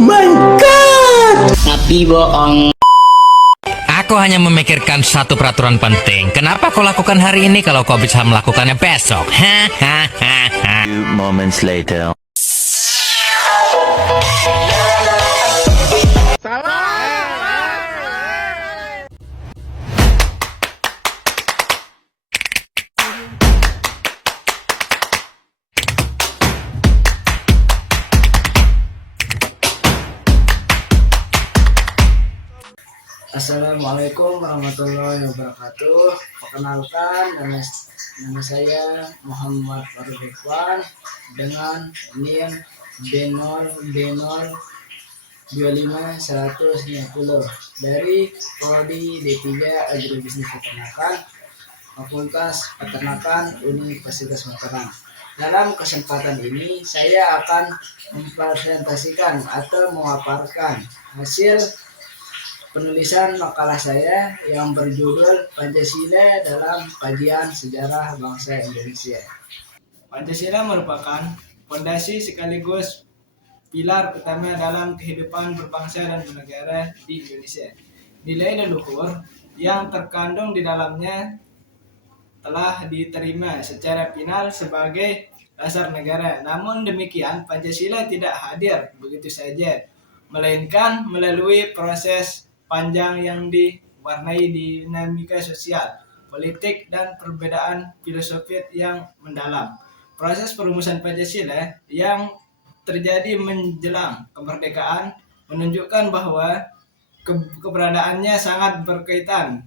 my god. Tapi bohong. Aku hanya memikirkan satu peraturan penting. Kenapa kau lakukan hari ini kalau kau bisa melakukannya besok? Hahaha. Few moments later. Assalamualaikum warahmatullahi wabarakatuh. Perkenalkan, nama saya Muhammad Faruk Ikhwan dengan NIM B0 dari Prodi D3 Agribisnis Peternakan Fakultas Peternakan Universitas Mataram. Dalam kesempatan ini saya akan mempresentasikan atau memaparkan hasil penulisan makalah saya yang berjudul Pancasila dalam Kajian Sejarah Bangsa Indonesia. Pancasila merupakan fondasi sekaligus pilar utama dalam kehidupan berbangsa dan bernegara di Indonesia. Nilai leluhur yang terkandung di dalamnya telah diterima secara final sebagai dasar negara. Namun demikian, Pancasila tidak hadir begitu saja, melainkan melalui proses panjang yang diwarnai dinamika sosial, politik, dan perbedaan filosofi yang mendalam. Proses perumusan Pancasila yang terjadi menjelang kemerdekaan menunjukkan bahwa keberadaannya sangat berkaitan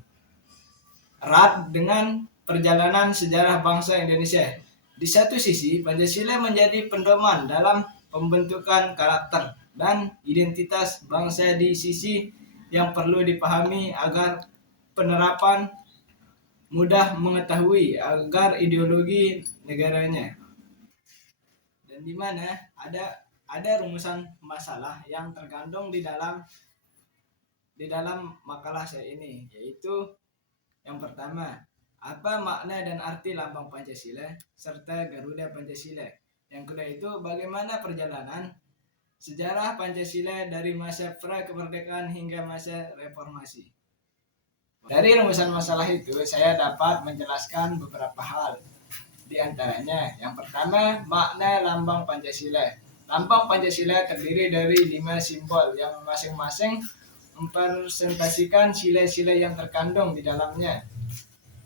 erat dengan perjalanan sejarah bangsa Indonesia. Di satu sisi, Pancasila menjadi pedoman dalam pembentukan karakter dan identitas bangsa di sisi yang perlu dipahami agar penerapan mudah mengetahui agar ideologi negaranya. Dan di mana ada rumusan masalah yang terkandung di dalam makalah saya ini, yaitu yang pertama, apa makna dan arti lambang Pancasila serta Garuda Pancasila. Yang kedua itu bagaimana perjalanan sejarah Pancasila dari masa pra-kemerdekaan hingga masa reformasi. Dari rumusan masalah itu, saya dapat menjelaskan beberapa hal. Di antaranya, yang pertama, makna lambang Pancasila. Lambang Pancasila terdiri dari 5 simbol yang masing-masing mempresentasikan sila-sila yang terkandung di dalamnya.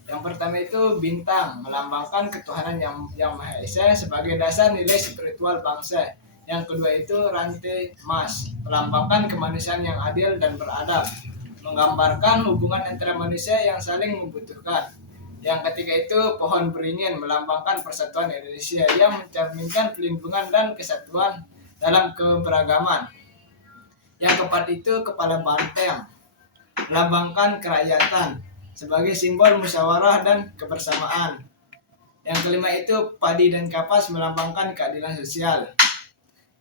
Yang pertama itu bintang, melambangkan ketuhanan yang Maha Esa sebagai dasar nilai spiritual bangsa. Yang kedua itu rantai emas, melambangkan kemanusiaan yang adil dan beradab, menggambarkan hubungan antara manusia yang saling membutuhkan. Yang ketiga itu pohon beringin, melambangkan persatuan Indonesia yang mencerminkan pelindungan dan kesatuan dalam keberagaman. Yang keempat itu kepala banteng, melambangkan kerakyatan sebagai simbol musyawarah dan kebersamaan. Yang kelima itu padi dan kapas, melambangkan keadilan sosial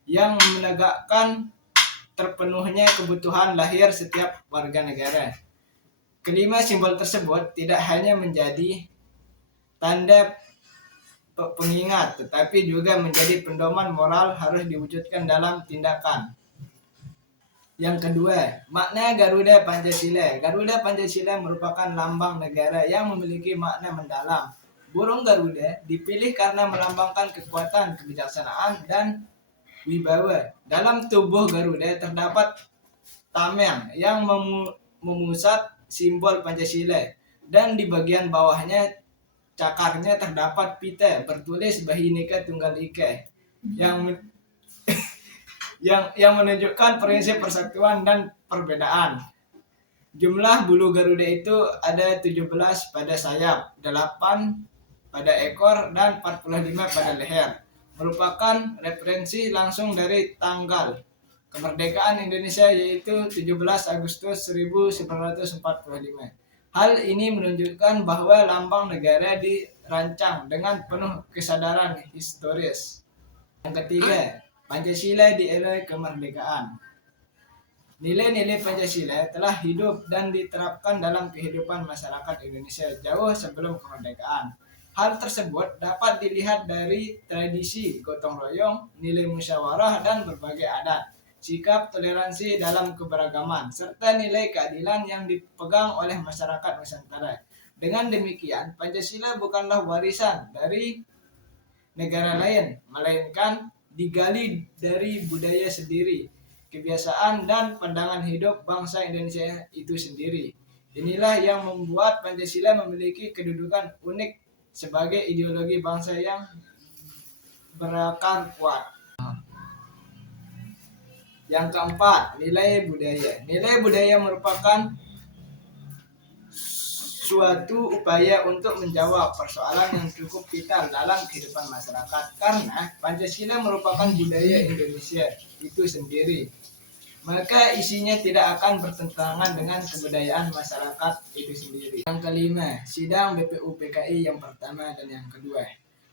yang menegakkan terpenuhnya kebutuhan lahir setiap warga negara. Kelima simbol tersebut tidak hanya menjadi tanda pengingat, tetapi juga menjadi pedoman moral harus diwujudkan dalam tindakan. Yang kedua, makna Garuda Pancasila. Garuda Pancasila merupakan lambang negara yang memiliki makna mendalam. Burung Garuda dipilih karena melambangkan kekuatan, kebijaksanaan, dan wibawa. Dalam tubuh Garuda terdapat tameng yang memusat simbol Pancasila, dan di bagian bawahnya cakarnya terdapat pita bertulis Bhinneka Tunggal Ika yang menunjukkan prinsip persatuan dan perbedaan. Jumlah bulu Garuda itu ada 17 pada sayap, 8 pada ekor, dan 45 pada leher. Merupakan referensi langsung dari tanggal kemerdekaan Indonesia, yaitu 17 Agustus 1945. Hal ini menunjukkan bahwa lambang negara dirancang dengan penuh kesadaran historis. Yang ketiga, Pancasila di era kemerdekaan. Nilai-nilai Pancasila telah hidup dan diterapkan dalam kehidupan masyarakat Indonesia jauh sebelum kemerdekaan. Hal tersebut dapat dilihat dari tradisi gotong royong, nilai musyawarah, dan berbagai adat, sikap toleransi dalam keberagaman, serta nilai keadilan yang dipegang oleh masyarakat Nusantara. Dengan demikian, Pancasila bukanlah warisan dari negara lain, melainkan digali dari budaya sendiri, kebiasaan dan pandangan hidup bangsa Indonesia itu sendiri. Inilah yang membuat Pancasila memiliki kedudukan unik sebagai ideologi bangsa yang berakar kuat. Yang keempat, nilai budaya. Nilai budaya merupakan suatu upaya untuk menjawab persoalan yang cukup vital dalam kehidupan masyarakat, karena Pancasila merupakan budaya Indonesia itu sendiri. Maka isinya tidak akan bertentangan dengan kebudayaan masyarakat itu sendiri. Yang kelima, sidang BPUPKI yang pertama dan yang kedua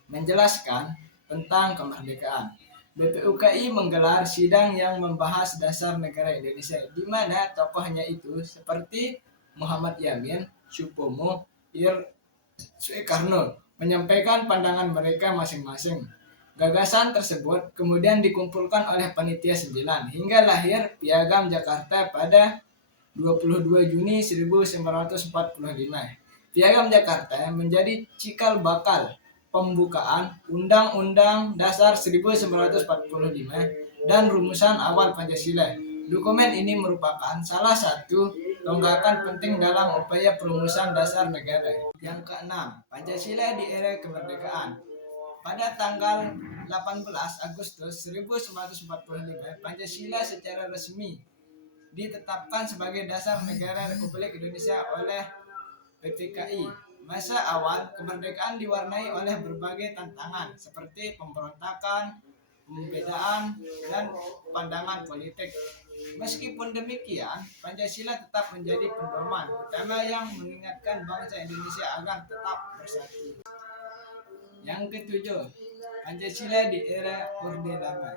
menjelaskan tentang kemerdekaan. BPUPKI menggelar sidang yang membahas dasar negara Indonesia, di mana tokohnya itu seperti Muhammad Yamin, Supomo, Soekarno menyampaikan pandangan mereka masing-masing. Gagasan tersebut kemudian dikumpulkan oleh Panitia 9 hingga lahir Piagam Jakarta pada 22 Juni 1945. Piagam Jakarta menjadi cikal bakal pembukaan Undang-Undang Dasar 1945 dan rumusan awal Pancasila. Dokumen ini merupakan salah satu tonggakan penting dalam upaya perumusan dasar negara. Yang keenam, Pancasila di era kemerdekaan. Pada tanggal 18 Agustus 1945, Pancasila secara resmi ditetapkan sebagai dasar negara Republik Indonesia oleh PPKI. Masa awal kemerdekaan diwarnai oleh berbagai tantangan seperti pemberontakan, pembedaan, dan pandangan politik. Meskipun demikian, Pancasila tetap menjadi pedoman utama yang mengingatkan bangsa Indonesia agar tetap bersatu. Yang ketujuh, Pancasila di era Orde Lama.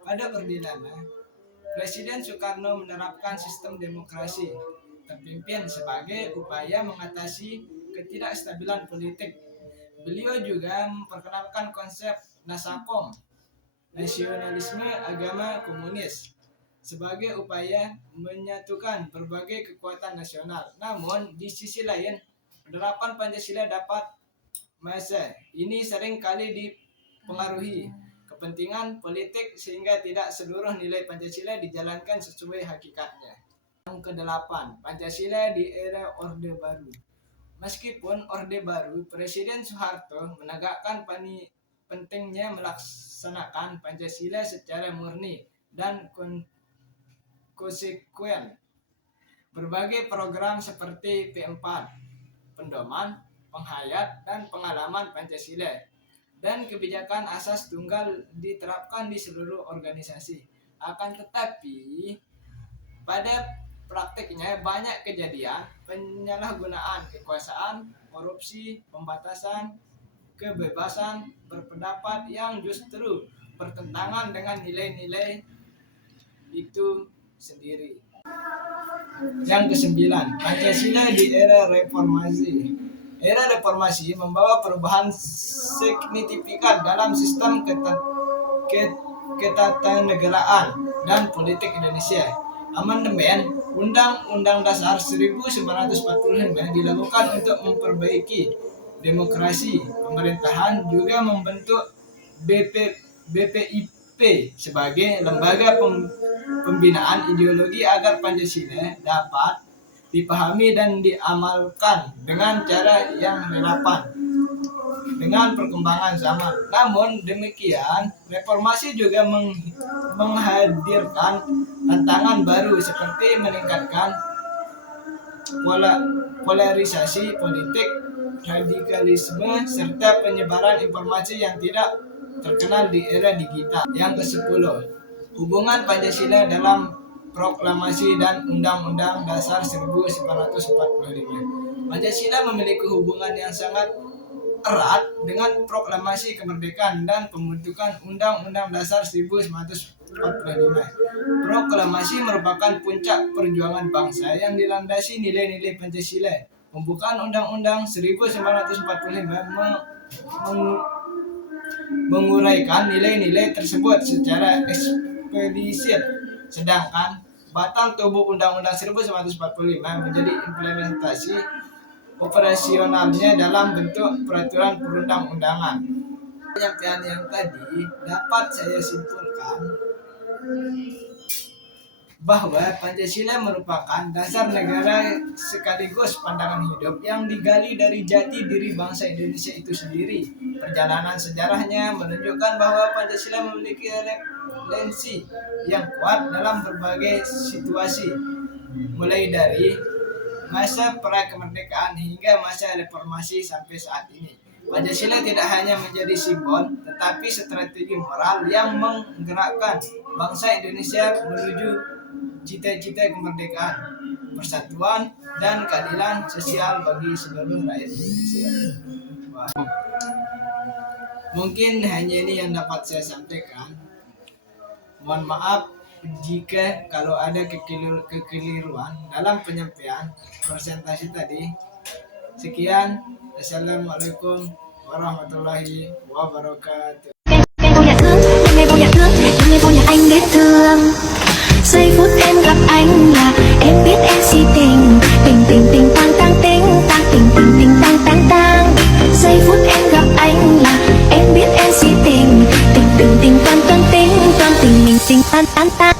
Pada Orde Lama, Presiden Soekarno menerapkan sistem demokrasi terpimpin sebagai upaya mengatasi ketidakstabilan politik. Beliau juga memperkenalkan konsep Nasakom, nasionalisme agama komunis, sebagai upaya menyatukan berbagai kekuatan nasional. Namun, di sisi lain, penerapan Pancasila dapat masa ini sering kali dipengaruhi kepentingan politik sehingga tidak seluruh nilai Pancasila dijalankan sesuai hakikatnya. Yang kedelapan, Pancasila di era Orde Baru. Meskipun Orde Baru, Presiden Soeharto menegakkan pentingnya melaksanakan Pancasila secara murni dan konsekuen. Berbagai program seperti P4, Pendoman, Penghayat, dan Pengalaman Pancasila, dan kebijakan asas tunggal diterapkan di seluruh organisasi. Akan tetapi, pada praktiknya banyak kejadian penyalahgunaan kekuasaan, korupsi, pembatasan kebebasan berpendapat yang justru bertentangan dengan nilai-nilai itu sendiri. Yang kesembilan, Pancasila di era reformasi. Era reformasi membawa perubahan signifikan dalam sistem ketatanegaraan dan politik Indonesia. Amandemen Undang-Undang Dasar 1945 dilakukan untuk memperbaiki demokrasi pemerintahan, juga membentuk BPIP sebagai lembaga pembinaan ideologi agar Pancasila dapat dipahami dan diamalkan dengan cara yang relevan dengan perkembangan zaman. Namun demikian, reformasi juga menghadirkan tantangan baru seperti meningkatkan polarisasi politik, radikalisme, serta penyebaran informasi yang tidak terkenal di era digital. Yang ke-10, hubungan Pancasila dalam Proklamasi dan Undang-Undang Dasar 1945. Pancasila memiliki hubungan yang sangat erat dengan proklamasi kemerdekaan dan pembentukan Undang-Undang Dasar 1945. Proklamasi merupakan puncak perjuangan bangsa yang dilandasi nilai-nilai Pancasila. Pembukaan Undang-Undang 1945 menguraikan nilai-nilai tersebut secara eksplisit, Sedangkan batang tubuh Undang-Undang 1945 menjadi implementasi operasionalnya dalam bentuk peraturan perundang-undangan. Penyampaian yang tadi dapat saya simpulkan bahwa Pancasila merupakan dasar negara sekaligus pandangan hidup yang digali dari jati diri bangsa Indonesia itu sendiri. Perjalanan sejarahnya menunjukkan bahwa Pancasila memiliki relevansi yang kuat dalam berbagai situasi, mulai dari masa pra-kemerdekaan hingga masa reformasi sampai saat ini. Pancasila tidak hanya menjadi simbol, tetapi strategi moral yang menggerakkan bangsa Indonesia menuju cita-cita kemerdekaan, persatuan, dan keadilan sosial bagi seluruh rakyat Indonesia. Wah. Mungkin hanya ini yang dapat saya sampaikan. Mohon maaf jika kalau ada kekeliruan dalam penyampaian presentasi tadi. Sekian, Assalamualaikum warahmatullahi wabarakatuh. Ngày vô nhà thương, ngày vô nhà anh biết thương. Giây phút em gặp anh là em biết em si tình, tình tình tình tang tang tình, tang tình tình tình tang tang tang. Giây phút em gặp anh là em biết em si tình, tình tình tình toan toan tình mình tình tan tan tan.